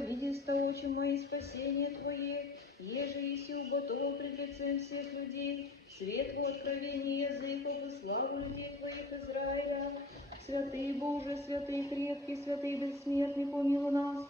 видеста очи мои спасение Твое, еже еси уготовал пред лицем всех людей, светлу откровение языков и славу людей Твоих Израиля. Святый Боже, святый крепкий, святый бессмертный, помилуй нас.